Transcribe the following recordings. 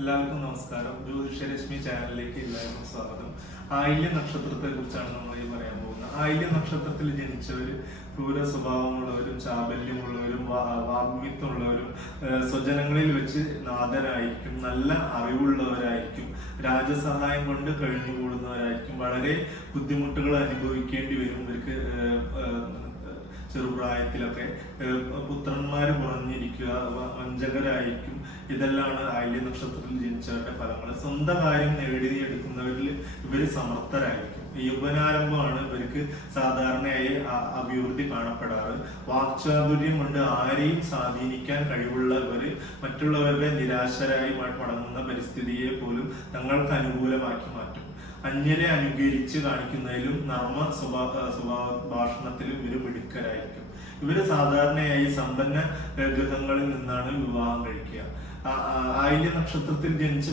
എല്ലാവർക്കും നമസ്കാരം. ജ്യോതിഷരശ്മി ചാനലിലേക്ക് എല്ലാവർക്കും സ്വാഗതം. ആയില്യ നക്ഷത്രത്തെ കുറിച്ചാണ് നമ്മൾ ഈ പറയാൻ പോകുന്നത്. ആയില്യ നക്ഷത്രത്തിൽ ജനിച്ചവർ ക്രൂര സ്വഭാവമുള്ളവരും ചാബല്യമുള്ളവരും വാഗ്മിത്വമുള്ളവരും സ്വജനങ്ങളിൽ വെച്ച് നാഥരായിരിക്കും നല്ല അറിവുള്ളവരായിരിക്കും രാജസഹായം കൊണ്ട് കഴിഞ്ഞുകൂടുന്നവരായിരിക്കും. വളരെ ബുദ്ധിമുട്ടുകൾ അനുഭവിക്കേണ്ടി വരും. ഇവർക്ക് ചെറുപ്രായത്തിലൊക്കെ പുത്രന്മാർ കുറഞ്ഞിരിക്കുക വഞ്ചകരായിരിക്കും. ഇതെല്ലാമാണ് ആയില്യ നക്ഷത്രത്തിൽ ജനിച്ചവരുടെ ഫലങ്ങൾ. സ്വന്തം കാര്യം നേടിയെടുക്കുന്നവരിൽ ഇവർ സമർത്ഥരായിരിക്കും. യൗവനാരംഭമാണ് ഇവർക്ക് സാധാരണയായി അഭിവൃദ്ധി കാണപ്പെടാറ്. വാക്ചാതുര്യം കൊണ്ട് ആരെയും സ്വാധീനിക്കാൻ കഴിവുള്ള ഇവർ മറ്റുള്ളവരുടെ നിരാശരായി മടങ്ങുന്ന പരിസ്ഥിതിയെ പോലും തങ്ങൾക്ക് അനുകൂലമാക്കി മാറ്റും. അന്യരെ അനുകരിച്ച് കാണിക്കുന്നതിലും നർമ്മ സ്വഭാവ സ്വഭാവ ഭാഷണത്തിലും ഇവർ മിടുക്കരായിരിക്കും. ഇവർ സാധാരണയായി സമ്പന്ന ഗ്രഹങ്ങളിൽ നിന്നാണ് വിവാഹം കഴിക്കുക. ആയില്യ നക്ഷത്രത്തിൽ ജനിച്ച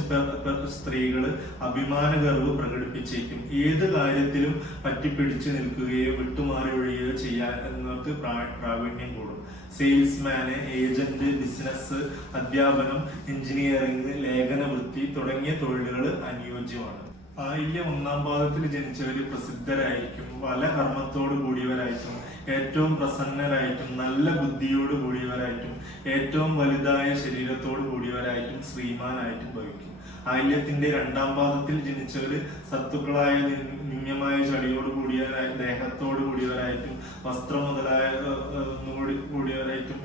സ്ത്രീകൾ അഭിമാനഗർവ് പ്രകടിപ്പിച്ചേക്കും. ഏത് കാര്യത്തിലും പറ്റിപ്പിടിച്ച് നിൽക്കുകയോ വിട്ടുമാറി ഒഴിയുകയോ ചെയ്യാൻ എന്നവർക്ക് പ്രാ- പ്രാവീണ്യം കൂടും. സെയിൽസ്മാന് ഏജന്റ് ബിസിനസ് അധ്യാപനം എഞ്ചിനീയറിംഗ് ലേഖന വൃത്തി തുടങ്ങിയ തൊഴിലുകൾ അനുയോജ്യമാണ്. ആയില്യ ഒന്നാം പാദത്തിൽ ജനിച്ചവർ പ്രസിദ്ധരായിരിക്കും. പല കർമ്മത്തോട് കൂടിയവരായിരിക്കും ഏറ്റവും പ്രസന്നരായിട്ടും നല്ല ബുദ്ധിയോട് കൂടിയവരായിട്ടും ഏറ്റവും വലുതായ ശരീരത്തോട് കൂടിയവരായിട്ടും ശ്രീമാനായിട്ടും ഭവിക്കും. ആയില്യത്തിന്റെ രണ്ടാം പാദത്തിൽ ജനിച്ചവർ സത്തുക്കളായ നിമ്യമായ ചടിയോട് കൂടിയവരായി ദേഹത്തോട് കൂടിയവരായിട്ടും വസ്ത്രം മുതലായ കൂടിയവരായിട്ടും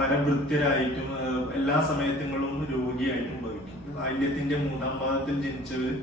പരഭൃത്യരായിട്ടും എല്ലാ സമയത്തുകളും രോഗിയായിട്ടും ഭവിക്കും ബാല്യത്തിന്റെ മൂന്നാം പാദത്തിൽ ജനിച്ചവർ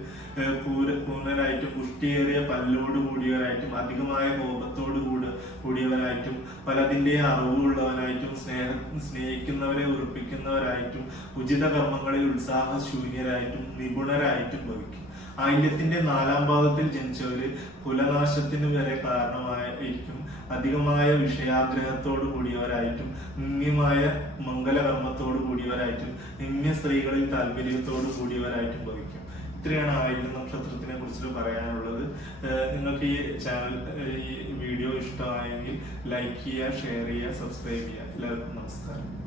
പൂര പൂർണരായിട്ടും പുഷ്ടിയേറിയ പല്ലോട് കൂടിയവരായിട്ടും അധികമായ കോപത്തോട് കൂടി കൂടിയവരായിട്ടും പലതിന്റെ അറിവുള്ളവനായിട്ടും സ്നേഹ സ്നേഹിക്കുന്നവരെ ഉറപ്പിക്കുന്നവരായിട്ടും ഉചിത കർമ്മങ്ങളിൽ ഉത്സാഹശൂന്യരായിട്ടും നിപുണരായിട്ടും ഭവിക്കും ആയില്യത്തിന്റെ നാലാം ഭാഗത്തിൽ ജനിച്ചവര് കുലനാശത്തിന് വരെ കാരണമായിരിക്കും. അധികമായ വിഷയാഗ്രഹത്തോടു കൂടിയവരായിട്ടും നിമ്യമായ മംഗലകർമ്മത്തോടു കൂടിയവരായിട്ടും നിമ്യ സ്ത്രീകളിൽ താല്പര്യത്തോടു കൂടിയവരായിട്ടും ഭവിക്കും. ഇത്രയാണ് ആയില്യം നക്ഷത്രത്തിനെ കുറിച്ച് പറയാനുള്ളത്. നിങ്ങൾക്ക് ഈ ചാനൽ ഈ വീഡിയോ ഇഷ്ടമായെങ്കിൽ ലൈക്ക് ചെയ്യുക ഷെയർ ചെയ്യുക സബ്സ്ക്രൈബ് ചെയ്യുക. എല്ലാവർക്കും നമസ്കാരം.